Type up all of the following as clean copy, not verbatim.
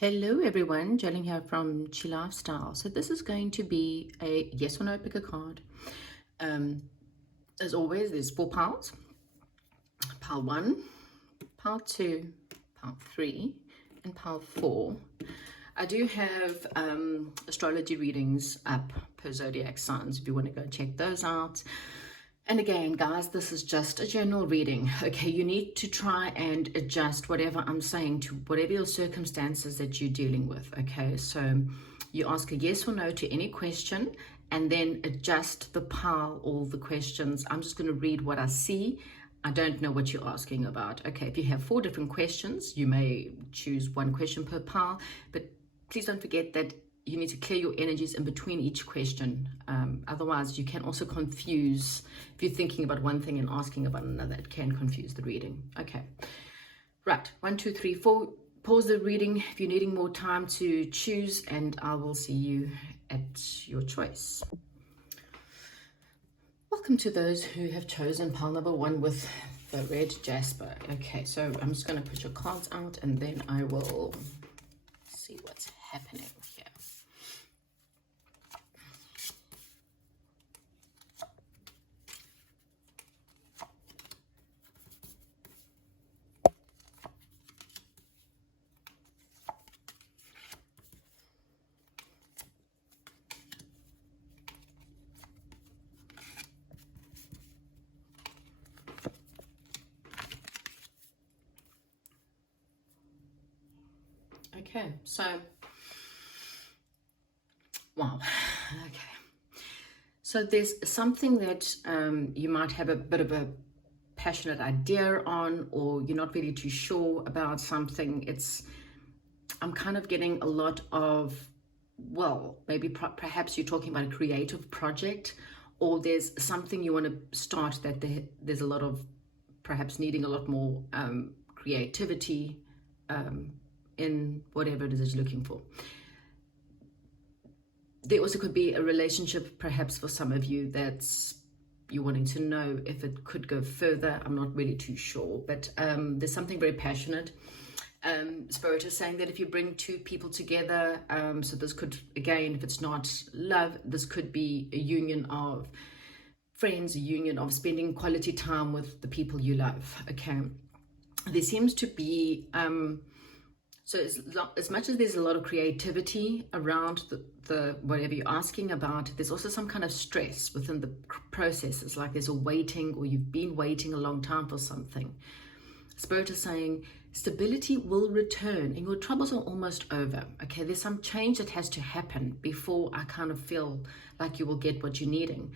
Hello everyone, Jolene here from Chi Lifestyle. So this is going to be a yes or no pick a card. As always, there's 4 piles. Pile 1, pile 2, pile 3, and pile 4. I do have astrology readings up per zodiac signs if you want to go check those out. And again, guys, this is just a general reading. Okay, you need to try and adjust whatever I'm saying to whatever your circumstances that you're dealing with. Okay, so you ask a yes or no to any question and then adjust the pile, all the questions. I'm just going to read what I see. I don't know what you're asking about. Okay, if you have 4 different questions, you may choose 1 question per pile, but please don't forget that you need to clear your energies in between each question. Otherwise, you can also confuse, if you're thinking about one thing and asking about another, it can confuse the reading. Okay, right, 1, 2, 3, 4. Pause the reading if you're needing more time to choose, and I will see you at your choice. Welcome to those who have chosen pile number 1 with the red jasper. Okay, so I'm just going to put your cards out and then I will see what's happening here. Okay, so, wow, okay. So there's something that you might have a bit of a passionate idea on, or you're not really too sure about something. I'm kind of getting a lot of, well, maybe perhaps you're talking about a creative project, or there's something you want to start that there's a lot of, perhaps needing a lot more creativity in whatever it is you're looking for. There also could be a relationship, perhaps for some of you, that's you're wanting to know if it could go further. I'm not really too sure, but there's something very passionate. Spirit is saying that if you bring 2 people together, so this could, again, if it's not love, this could be a union of friends, a union of spending quality time with the people you love. Okay, there seems to be so as much as there's a lot of creativity around the whatever you're asking about, there's also some kind of stress within the process. It's like there's a waiting, or you've been waiting a long time for something. Spirit is saying stability will return and your troubles are almost over. Okay, there's some change that has to happen before I kind of feel like you will get what you're needing.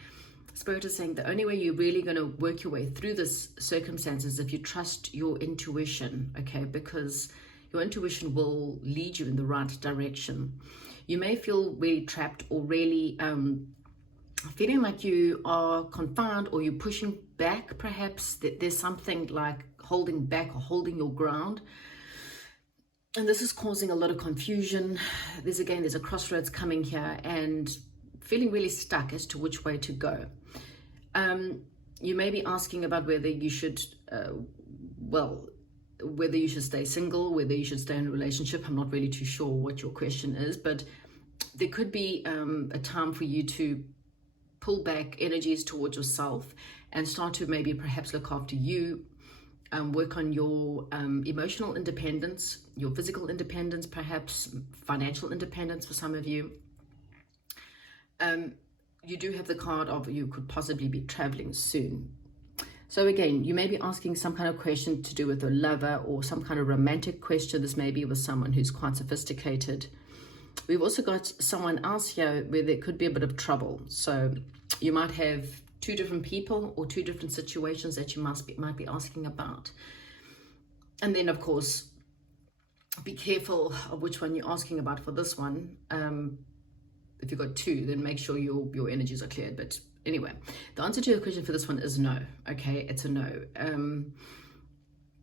Spirit is saying the only way you're really going to work your way through this circumstance is if you trust your intuition. Okay, because your intuition will lead you in the right direction. You may feel really trapped, or really feeling like you are confined, or you're pushing back, perhaps that there's something like holding back or holding your ground. And this is causing a lot of confusion. There's a crossroads coming here, and feeling really stuck as to which way to go. You may be asking about whether you should, whether you should stay single, whether you should stay in a relationship. I'm not really too sure what your question is, but there could be a time for you to pull back energies towards yourself and start to maybe perhaps look after you, work on your emotional independence, your physical independence, perhaps financial independence for some of you. You do have the card of you could possibly be traveling soon. So again, you may be asking some kind of question to do with a lover, or some kind of romantic question. This may be with someone who's quite sophisticated. We've also got someone else here where there could be a bit of trouble. So you might have 2 different people or 2 different situations that you might be asking about. And then, of course, be careful of which one you're asking about for this one. If you've got 2, then make sure your energies are cleared. But anyway, the answer to your question for this one is no. Okay, it's a no. And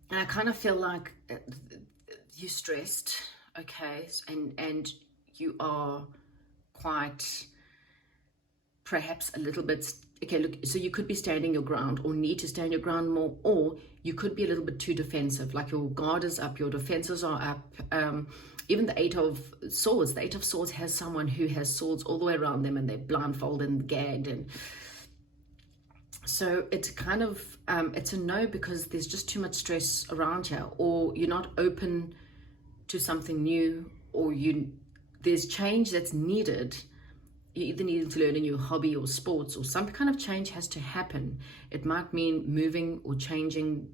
I kind of feel like you're stressed, okay, and you are quite, perhaps a little bit, okay, look, so you could be standing your ground, or need to stand your ground more, or you could be a little bit too defensive, like your guard is up, your defenses are up, even the Eight of Swords. The Eight of Swords has someone who has swords all the way around them, and they're blindfolded and gagged, and so it's kind of it's a no, because there's just too much stress around here, or you're not open to something new, or there's change that's needed. You either need to learn a new hobby or sports, or some kind of change has to happen. It might mean moving or changing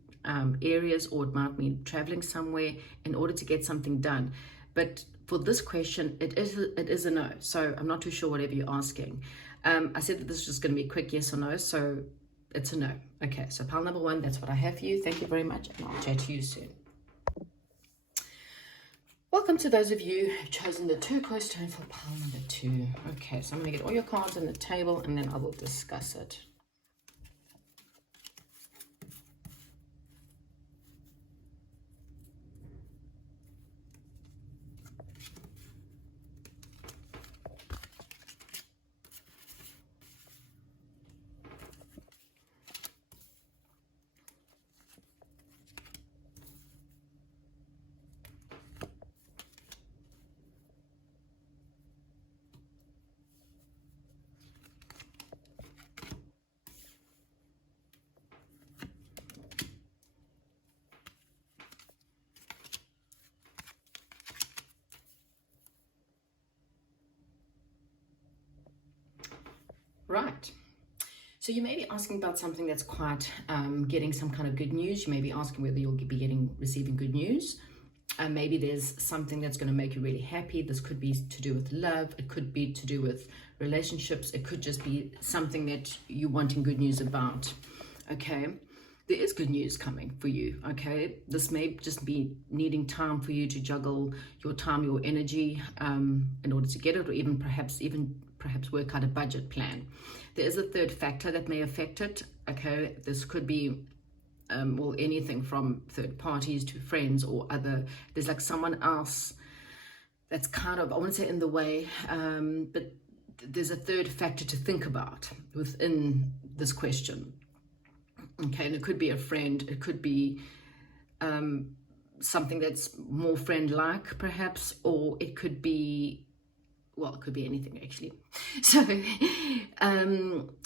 areas, or it might mean traveling somewhere in order to get something done. But for this question, it is a no. So I'm not too sure whatever you're asking. I said that this is just going to be a quick yes or no, so it's a no. Okay, so pile number 1, that's what I have for you. Thank you very much, and I'll chat to you soon. Welcome to those of you who've chosen the turquoise stone for pile number 2. Okay, so I'm going to get all your cards on the table, and then I will discuss it. Right, so you may be asking about something that's quite getting some kind of good news. You may be asking whether you'll be receiving good news. Maybe there's something that's going to make you really happy. This could be to do with love. It could be to do with relationships. It could just be something that you're wanting good news about. Okay, there is good news coming for you. Okay, this may just be needing time for you to juggle your time, your energy in order to get it, or even perhaps work out a budget plan. There is a third factor that may affect it. Okay, this could be well, anything from third parties to friends or other. There's like someone else that's kind of, I wouldn't say in the way, but there's a third factor to think about within this question. Okay, and it could be a friend, it could be something that's more friend-like perhaps, or it could be, well, it could be anything actually. So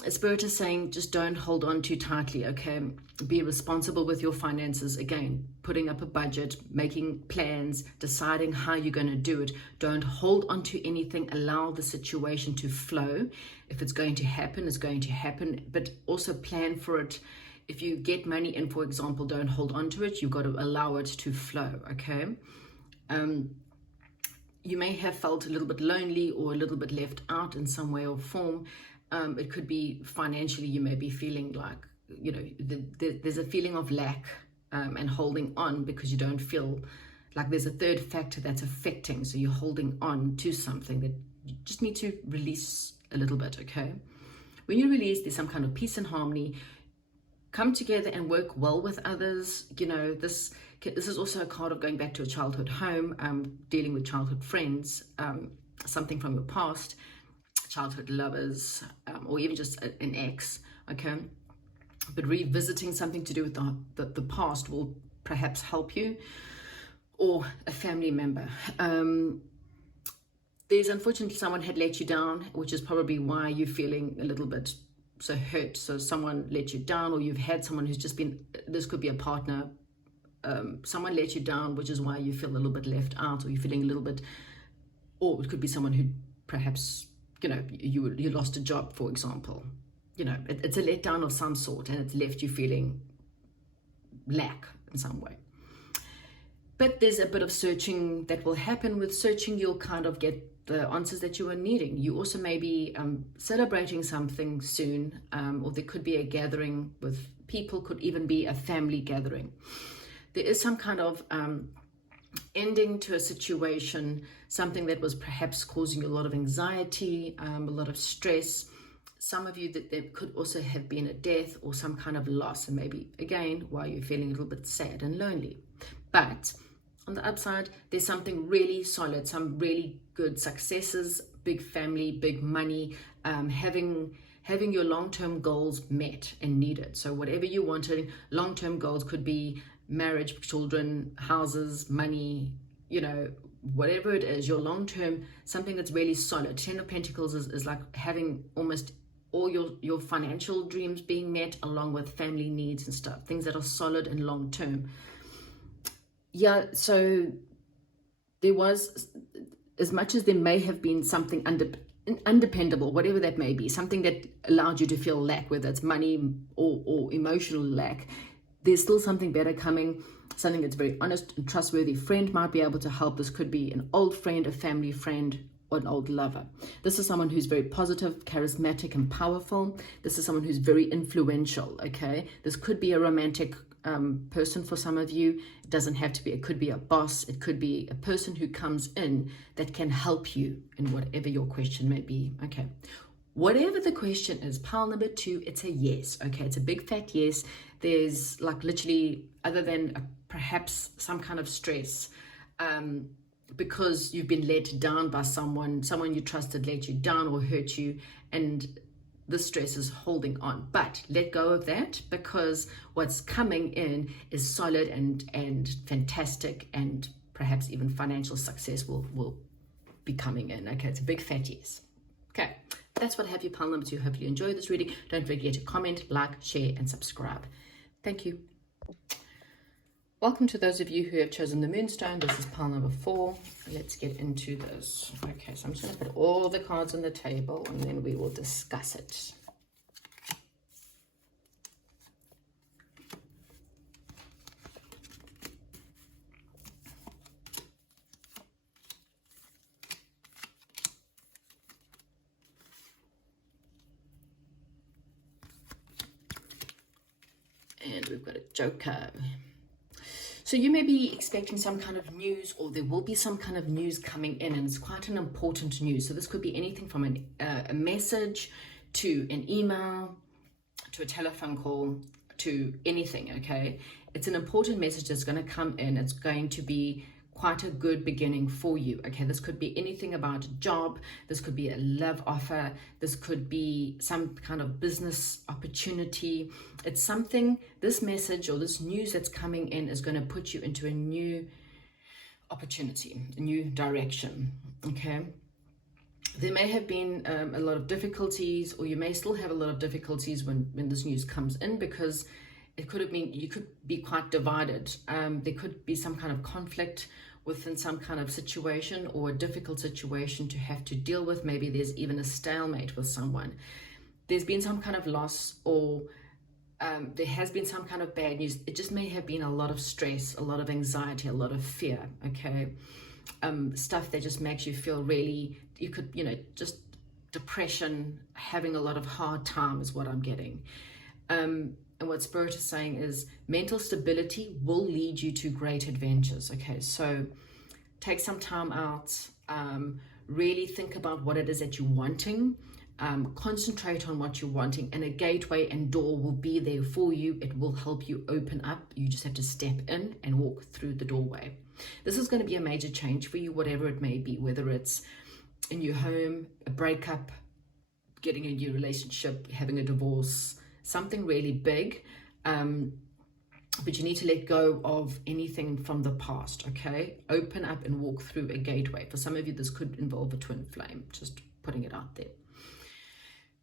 Spirit is saying just don't hold on too tightly. Okay, be responsible with your finances. Again, putting up a budget, making plans, deciding how you're going to do it. Don't hold on to anything. Allow the situation to flow. If it's going to happen, it's going to happen, but also plan for it. If you get money in, for example, don't hold on to it. You've got to allow it to flow. Okay, you may have felt a little bit lonely or a little bit left out in some way or form. It could be financially, you may be feeling like, you know, there's a feeling of lack and holding on because you don't feel like there's a third factor that's affecting. So you're holding on to something that you just need to release a little bit, okay? When you release, there's some kind of peace and harmony. Come together and work well with others. You know, this is also a card of going back to a childhood home, dealing with childhood friends, something from your past, childhood lovers, or even just an ex, okay? But revisiting something to do with the past will perhaps help you, or a family member. There's unfortunately someone had let you down, which is probably why you're feeling a little bit so hurt. So someone let you down, or you've had someone who's just been, this could be a partner, someone let you down, which is why you feel a little bit left out, or you're feeling a little bit, or it could be someone who perhaps, you know, you lost a job, for example. You know, it's a letdown of some sort, and it's left you feeling lack in some way. But there's a bit of searching that will happen. With searching, you'll kind of get the answers that you are needing. You also may be celebrating something soon, or there could be a gathering with people, could even be a family gathering. There is some kind of ending to a situation, something that was perhaps causing you a lot of anxiety, a lot of stress. Some of you, that there could also have been a death or some kind of loss, and maybe again why you're feeling a little bit sad and lonely. But on the upside, there's something really solid, some really good successes, big family, big money, having your long-term goals met and needed. So whatever you wanted, long-term goals could be marriage, children, houses, money, you know, whatever it is, your long-term, something that's really solid. 10 of Pentacles is like having almost all your financial dreams being met, along with family needs and stuff, things that are solid and long-term. Yeah, so there was, as much as there may have been something undependable, whatever that may be, something that allowed you to feel lack, whether it's money or emotional lack, there's still something better coming, something that's very honest and trustworthy. Friend might be able to help. This could be an old friend, a family friend, or an old lover. This is someone who's very positive, charismatic, and powerful. This is someone who's very influential, okay? This could be a romantic person for some of you. It doesn't have to be. It could be a boss. It could be a person who comes in that can help you in whatever your question may be, okay? Whatever the question is, pile number 2, it's a yes, okay? It's a big fat yes. There's like literally, other than perhaps some kind of stress, because you've been let down by someone you trusted let you down or hurt you, and the stress is holding on. But let go of that, because what's coming in is solid and fantastic, and perhaps even financial success will be coming in. Okay, it's a big fat yes. Okay, that's what I have you pile number 2. Hope you enjoyed this reading. Don't forget to comment, like, share, and subscribe. Thank you. Welcome to those of you who have chosen the Moonstone. This is pile number 4. Let's get into this. Okay, so I'm just going to put all the cards on the table and then we will discuss it. And we've got a Joker. So you may be expecting some kind of news, or there will be some kind of news coming in, and it's quite an important news. So this could be anything from a message to an email to a telephone call to anything, okay? It's an important message that's going to come in. It's going to be quite a good beginning for you, okay? This could be anything about a job. This could be a love offer. This could be some kind of business opportunity. It's something, this message or this news that's coming in is going to put you into a new opportunity, a new direction, okay? There may have been a lot of difficulties, or you may still have a lot of difficulties when this news comes in, because it could have been, you could be quite divided. There could be some kind of conflict within some kind of situation, or a difficult situation to have to deal with. Maybe there's even a stalemate with someone. There's been some kind of loss, or there has been some kind of bad news. It just may have been a lot of stress, a lot of anxiety, a lot of fear, okay? Stuff that just makes you feel really, you could, just depression, having a lot of hard time is what I'm getting. And what Spirit is saying is mental stability will lead you to great adventures. Okay, so take some time out, really think about what it is that you're wanting, concentrate on what you're wanting, and a gateway and door will be there for you. It will help you open up. You just have to step in and walk through the doorway. This is going to be a major change for you, whatever it may be, whether it's in your home, a breakup, getting a new relationship, having a divorce, something really big, but you need to let go of anything from the past, okay? Open up and walk through a gateway. For some of you, this could involve a twin flame, just putting it out there.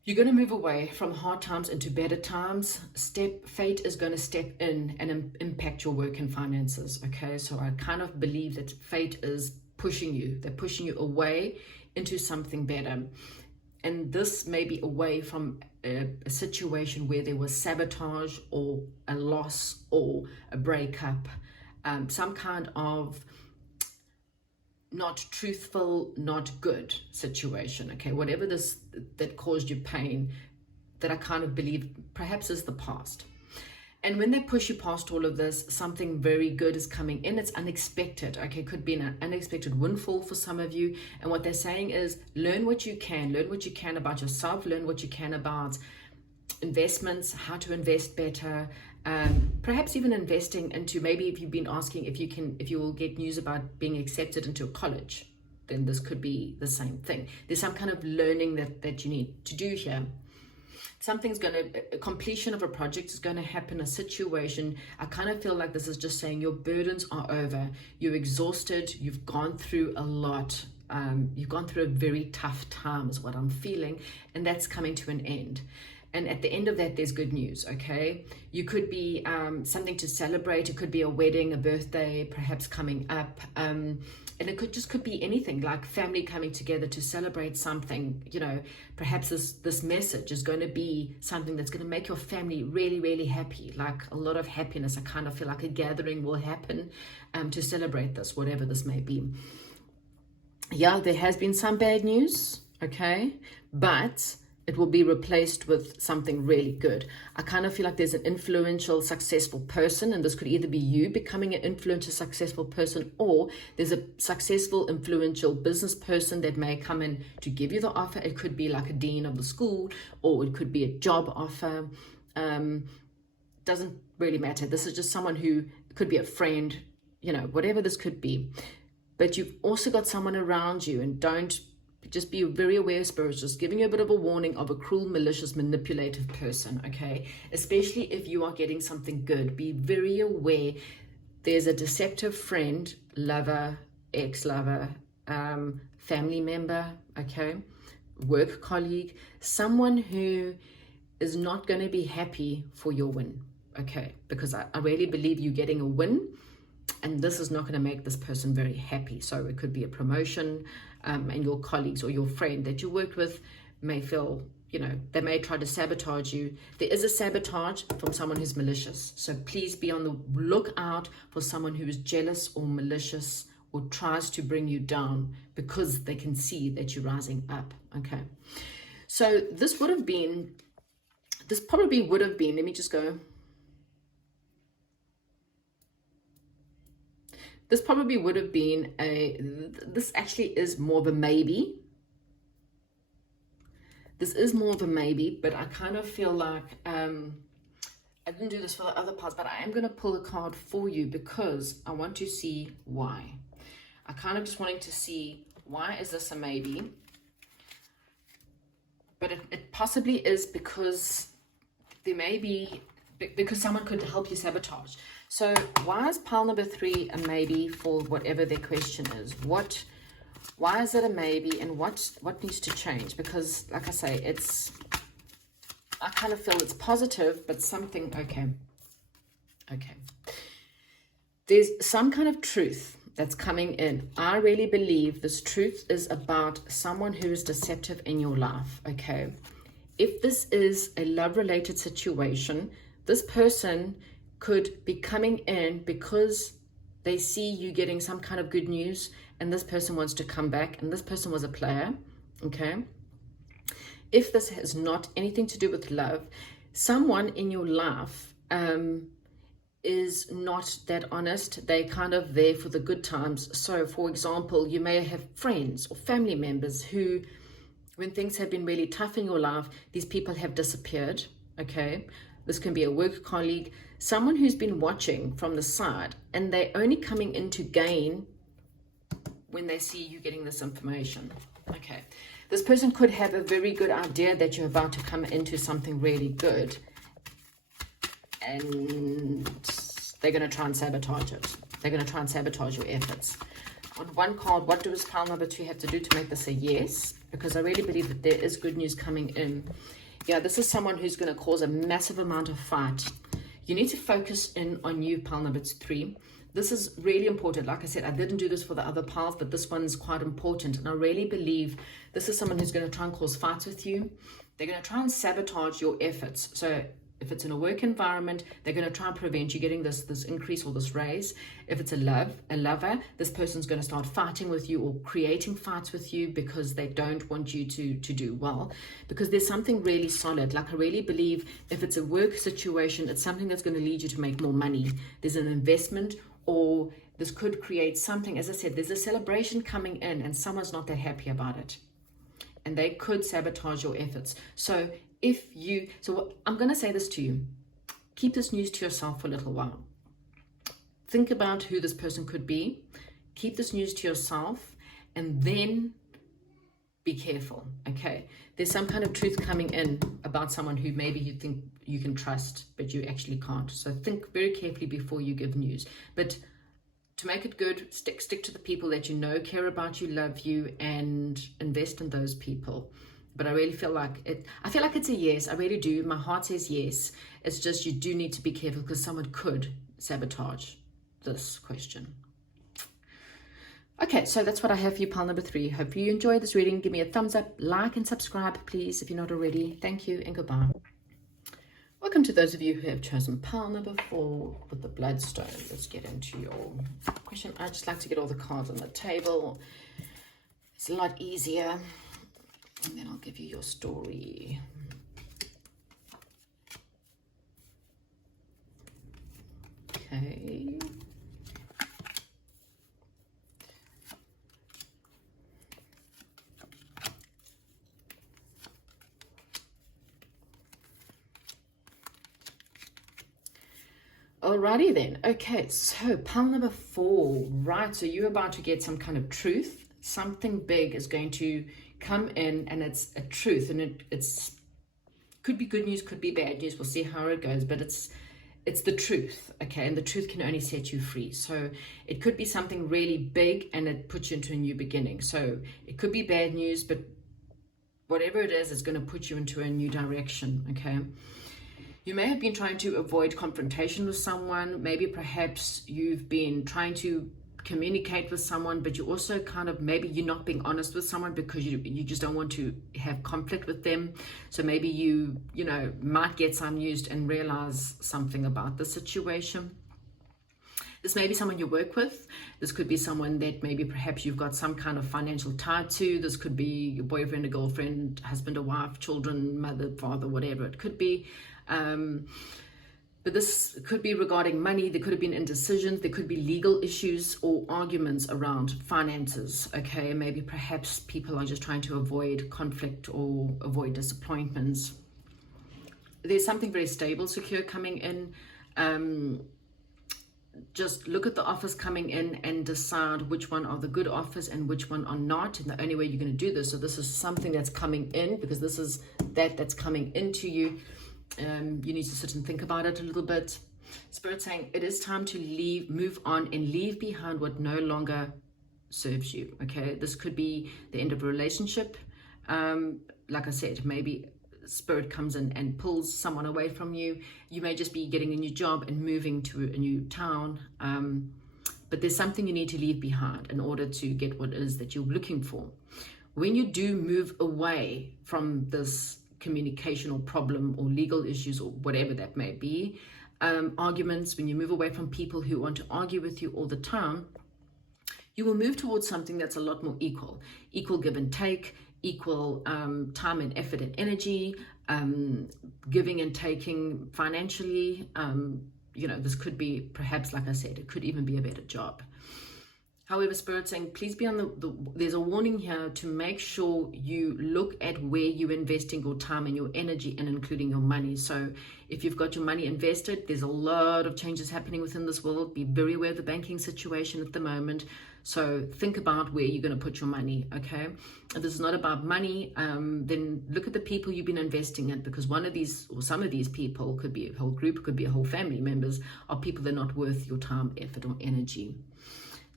You're going to move away from hard times into better times. Fate is going to step in and impact your work and finances, okay? So I kind of believe that fate is pushing you. They're pushing you away into something better. And this may be away from a situation where there was sabotage or a loss or a breakup, some kind of not truthful, not good situation, okay? Whatever this that caused you pain, that I kind of believe perhaps is the past. And when they push you past all of this, something very good is coming in. It's unexpected, okay? Could be an unexpected windfall for some of you. And what they're saying is learn what you can about yourself, learn what you can about investments, how to invest better, perhaps even investing into, maybe if you've been asking if you will get news about being accepted into a college, then this could be the same thing. There's some kind of learning that you need to do here. something's going to, a completion of a project is going to happen, a situation. I kind of feel like this is just saying your burdens are over. You're exhausted. You've gone through a lot. You've gone through a very tough time is what I'm feeling. And that's coming to an end. And at the end of that, there's good news, okay? You could be something to celebrate. It could be a wedding, a birthday, perhaps coming up. And it could be anything, like family coming together to celebrate something. You know, perhaps this message is going to be something that's going to make your family really, really happy, like a lot of happiness. I kind of feel like a gathering will happen to celebrate this, whatever this may be. Yeah, there has been some bad news, okay? But it will be replaced with something really good. I kind of feel like there's an influential, successful person, and this could either be you becoming an influential, successful person, or there's a successful, influential business person that may come in to give you the offer. It could be like a dean of the school, or it could be a job offer. Doesn't really matter. This is just someone who could be a friend, you know, whatever this could be. But you've also got someone around you, and don't just be very aware, spirits, just giving you a bit of a warning of a cruel, malicious, manipulative person, okay? Especially if you are getting something good. Be very aware. There's a deceptive friend, lover, ex-lover, family member, okay? Work colleague, someone who is not going to be happy for your win, okay? Because I really believe you're getting a win, and this is not going to make this person very happy. So it could be a promotion, and your colleagues or your friend that you worked with may feel, you know, they may try to sabotage you. There is a sabotage from someone who's malicious. So please be on the lookout for someone who is jealous or malicious or tries to bring you down because they can see that you're rising up, okay? So this probably would have been, let me just go. This probably would have been this actually is more of a maybe. This is more of a maybe, but I kind of feel like, I didn't do this for the other parts, but I am going to pull a card for you because I want to see why. I kind of just wanting to see, why is this a maybe? But it possibly is because there may be, because someone could help you sabotage. So why is pile number 3 a maybe for whatever their question is? Why is it a maybe, and what needs to change? Because like I say, I kind of feel it's positive, but something, okay. There's some kind of truth that's coming in. I really believe this truth is about someone who is deceptive in your life, okay? If this is a love-related situation, this person could be coming in because they see you getting some kind of good news, and this person wants to come back, and this person was a player, okay? If this has not anything to do with love, someone in your life is not that honest. They're kind of there for the good times. So for example, you may have friends or family members who, when things have been really tough in your life, these people have disappeared, okay? This can be a work colleague, someone who's been watching from the side, and they're only coming in to gain when they see you getting this information, okay? This person could have a very good idea that you're about to come into something really good, and they're going to try and sabotage it. They're going to try and sabotage your efforts. On one card, what does pile number 2 have to do to make this a yes? Because I really believe that there is good news coming in. Yeah, this is someone who's going to cause a massive amount of fight. You need to focus in on you, pile number 3. This is really important. Like I said, I didn't do this for the other piles, but this one's quite important. And I really believe this is someone who's going to try and cause fights with you. They're going to try and sabotage your efforts. So if it's in a work environment, they're going to try and prevent you getting this increase or this raise. If it's a lover, this person's going to start fighting with you or creating fights with you because they don't want you to do well. Because there's something really solid. Like I really believe if it's a work situation, it's something that's going to lead you to make more money. There's an investment, or this could create something. As I said, there's a celebration coming in and someone's not that happy about it. And they could sabotage your efforts. So I'm going to say this to you. Keep this news to yourself for a little while. Think about who this person could be. Keep this news to yourself, and then be careful, okay? There's some kind of truth coming in about someone who maybe you think you can trust, but you actually can't. So think very carefully before you give news. But to make it good, stick to the people that you know care about you, love you, and invest in those people. But I really feel like it's a yes. I really do. My heart says yes. It's just you do need to be careful because someone could sabotage this question. Okay, so that's what I have for you, pile number 3. Hope you enjoyed this reading. Give me a thumbs up, like, and subscribe, please, if you're not already. Thank you and goodbye. Welcome to those of you who have chosen pile number 4 with the bloodstone. Let's get into your question. I just like to get all the cards on the table. It's a lot easier. And then I'll give you your story. Okay. Alrighty then. Okay, so pile number 4, right? So you're about to get some kind of truth. Something big is going to come in, and it's a truth, and it's could be good news, could be bad news. We'll see how it goes, but it's the truth, okay? And the truth can only set you free. So it could be something really big, and it puts you into a new beginning. So it could be bad news, but whatever it is, it's going to put you into a new direction, okay? You may have been trying to avoid confrontation with someone. Maybe perhaps you've been trying to communicate with someone, but you also kind of, maybe you're not being honest with someone because you just don't want to have conflict with them. So maybe you might get some news and realize something about the situation. This may be someone you work with. This could be someone that maybe perhaps you've got some kind of financial tie to. This could be your boyfriend, a girlfriend, husband, or wife, children, mother, father, whatever it could be. But this could be regarding money. There could have been indecisions. There could be legal issues or arguments around finances. Okay, maybe perhaps people are just trying to avoid conflict or avoid disappointments. There's something very stable, secure coming in. Just look at the offers coming in and decide which one are the good offers and which one are not. And the only way you're going to do this, so this is something that's coming in, because this is that's coming into you. You need to sit and think about it a little bit. Spirit saying it is time to move on and leave behind what no longer serves you. Okay, this could be the end of a relationship. Like I said, maybe Spirit comes in and pulls someone away from you. You may just be getting a new job and moving to a new town. But there's something you need to leave behind in order to get what it is that you're looking for. When you do move away from this communication or problem or legal issues or whatever that may be, arguments, when you move away from people who want to argue with you all the time, you will move towards something that's a lot more equal give and take, equal time and effort and energy, giving and taking financially. This could be perhaps, like I said, it could even be a better job. However, Spirit saying, please be on there's a warning here to make sure you look at where you're investing your time and your energy, and including your money. So if you've got your money invested, there's a lot of changes happening within this world. Be very aware of the banking situation at the moment. So think about where you're going to put your money, okay? If this is not about money, then look at the people you've been investing in, because one of these or some of these people, could be a whole group, could be a whole family members, are people that are not worth your time, effort, or energy.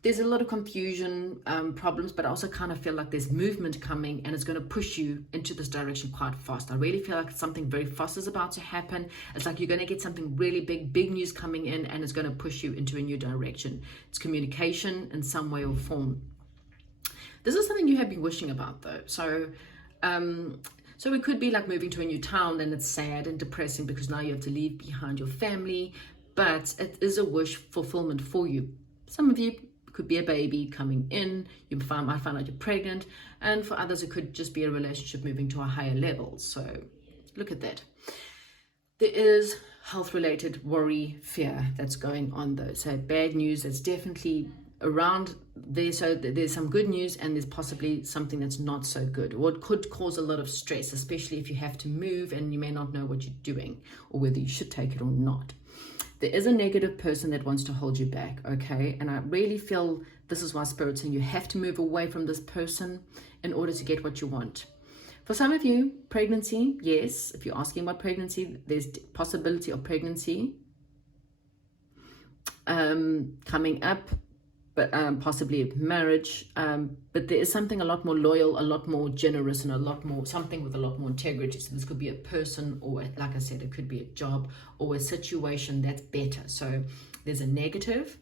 There's a lot of confusion, problems, but I also kind of feel like there's movement coming, and it's going to push you into this direction quite fast. I really feel like something very fast is about to happen. It's like you're going to get something really big news coming in, and it's going to push you into a new direction. It's communication in some way or form. This is something you have been wishing about, though. So it could be like moving to a new town, and it's sad and depressing because now you have to leave behind your family, but it is a wish fulfillment for you. Some of you, could be a baby coming in, might find out you're pregnant, and for others it could just be a relationship moving to a higher level. So look at that. There is health related worry, fear that's going on though. So bad news that's definitely around there. So there's some good news, and there's possibly something that's not so good, or it could cause a lot of stress, especially if you have to move and you may not know what you're doing or whether you should take it or not. There is a negative person that wants to hold you back, okay? And I really feel this is why Spirit's saying you have to move away from this person in order to get what you want. For some of you, pregnancy, yes. If you're asking about pregnancy, there's possibility of pregnancy coming up, but possibly marriage. But there is something a lot more loyal, a lot more generous, and a lot more, something with a lot more integrity. So this could be a person, or like I said, it could be a job or a situation that's better. So there's a negative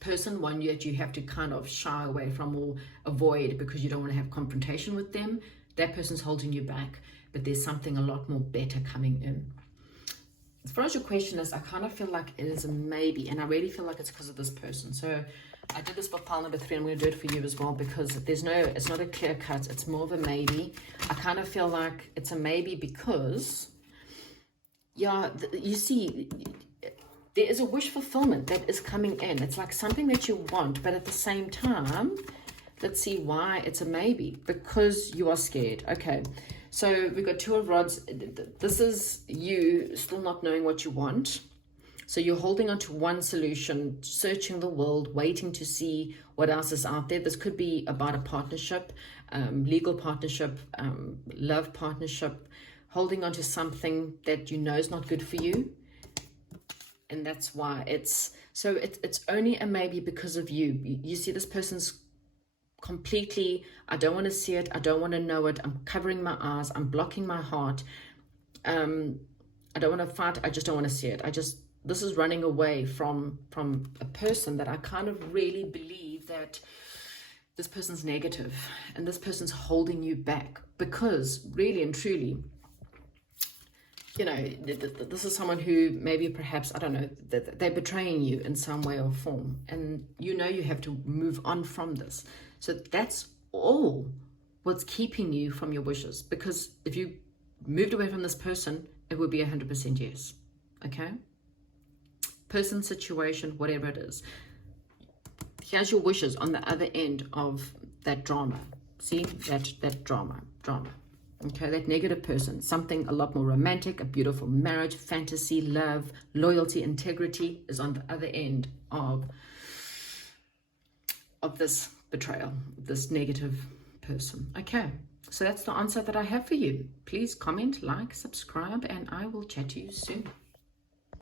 person, one that you have to kind of shy away from or avoid because you don't want to have confrontation with them. That person's holding you back, but there's something a lot more better coming in. As far as your question is, I kind of feel like it is a maybe, and I really feel like it's because of this person. So I did this for pile number 3. I'm going to do it for you as well, because it's not a clear cut. It's more of a maybe. I kind of feel like it's a maybe because, yeah, you see, there is a wish fulfillment that is coming in. It's like something that you want, but at the same time, let's see why it's a maybe. Because you are scared. Okay. So we've got 2 of rods. This is you still not knowing what you want. So you're holding on to one solution, searching the world, waiting to see what else is out there. This could be about a partnership, legal partnership, love partnership, holding on to something that you know is not good for you. And that's why it's only a maybe because of you. You see, this person's completely, I don't want to see it, I don't want to know it, I'm covering my eyes, I'm blocking my heart, I don't want to fight, I just don't want to see it. This is running away from a person that I kind of really believe that this person's negative and this person's holding you back, because really and truly, you know, this is someone who maybe perhaps, I don't know, they're betraying you in some way or form, and you know you have to move on from this. So that's all what's keeping you from your wishes, because if you moved away from this person, it would be 100% yes. Okay? Person, situation, whatever it is. Here's your wishes on the other end of that drama. See? That drama. Okay, that negative person, something a lot more romantic, a beautiful marriage, fantasy, love, loyalty, integrity is on the other end of this betrayal, this negative person. Okay, so that's the answer that I have for you. Please comment, like, subscribe, and I will chat to you soon.